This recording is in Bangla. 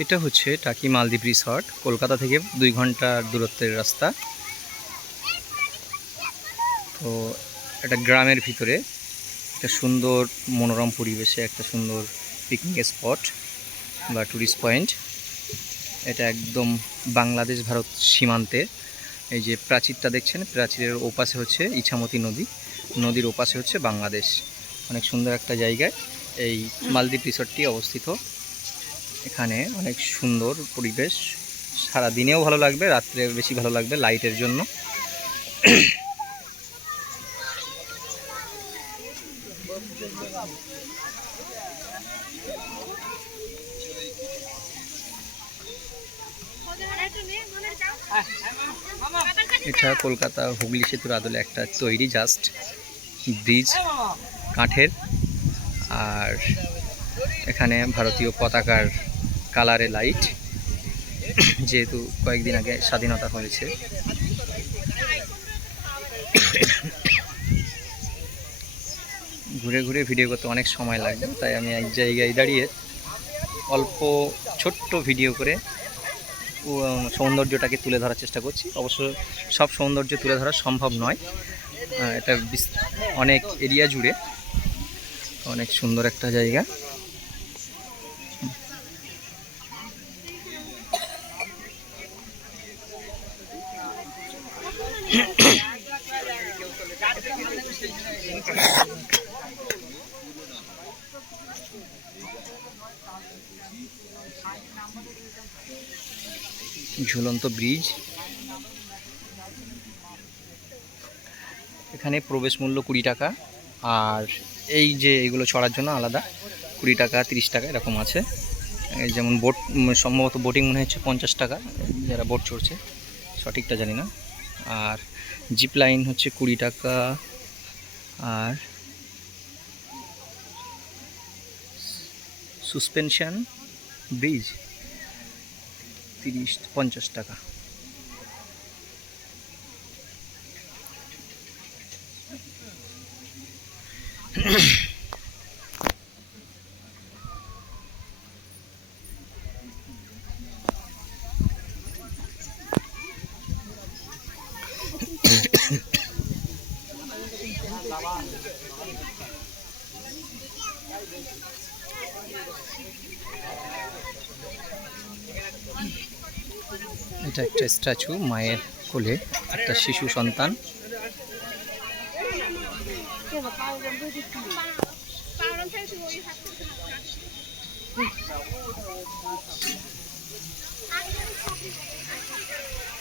এটা হচ্ছে টাকি মালদ্বীপ রিসর্ট, কলকাতা থেকে 2 ঘন্টার দূরত্বের রাস্তা। তো একটা গ্রামের ভিতরে একটা সুন্দর মনোরম পরিবেশে একটা সুন্দর পিকনিক স্পট বা ট্যুরিস্ট পয়েন্ট। এটা একদম বাংলাদেশ ভারত সীমান্তে। এই যে প্রাচীরটা দেখছেন, প্রাচীরের ওপাশে হচ্ছে ইছামতি নদী, নদীর ওপাশে হচ্ছে বাংলাদেশ। অনেক সুন্দর একটা জায়গায় এই মালদ্বীপ রিসর্টটি অবস্থিত। এখানে অনেক সুন্দর পরিবেশ, সারা দিনেও ভালো লাগবে, রাত্রে বেশি ভালো লাগবে লাইটের জন্য। এটা কলকাতা হুগলি সেতুর আদলে একটা তৈরি জাস্ট ব্রিজ, কাঠের। আর এখানে ভারতীয় পতাকার কালারে লাইট, যেহেতু কয়েকদিন আগে স্বাধীনতা হয়েছে। ঘুরে ঘুরে ভিডিও করতে অনেক সময় লাগবে, তাই আমি এক জায়গায় দাঁড়িয়ে অল্প ছোট্ট ভিডিও করে সৌন্দর্যটাকে তুলে ধরার চেষ্টা করছি। অবশ্য সব সৌন্দর্য তুলে ধরা সম্ভব নয়, এটা অনেক এরিয়া জুড়ে অনেক সুন্দর একটা জায়গা। ঝুলন্ত ব্রিজ। এখানে প্রবেশ মূল্য 20 টাকা, আর এই যে এগুলো চড়ার জন্য আলাদা 20 টাকা 30 টাকা এরকম আছে। এই যেমন বোট, সম্ভবত বোটিং মনে হচ্ছে 50 টাকা, যারা বোট চড়ছে, সঠিকটা জানি না। আর জিপ লাইন হচ্ছে 20 টাকা, আর সাসপেনশন ব্রিজ 50 টাকা। এটা একটা স্ট্যাচু, মায়ের কোলে একটা শিশু সন্তান।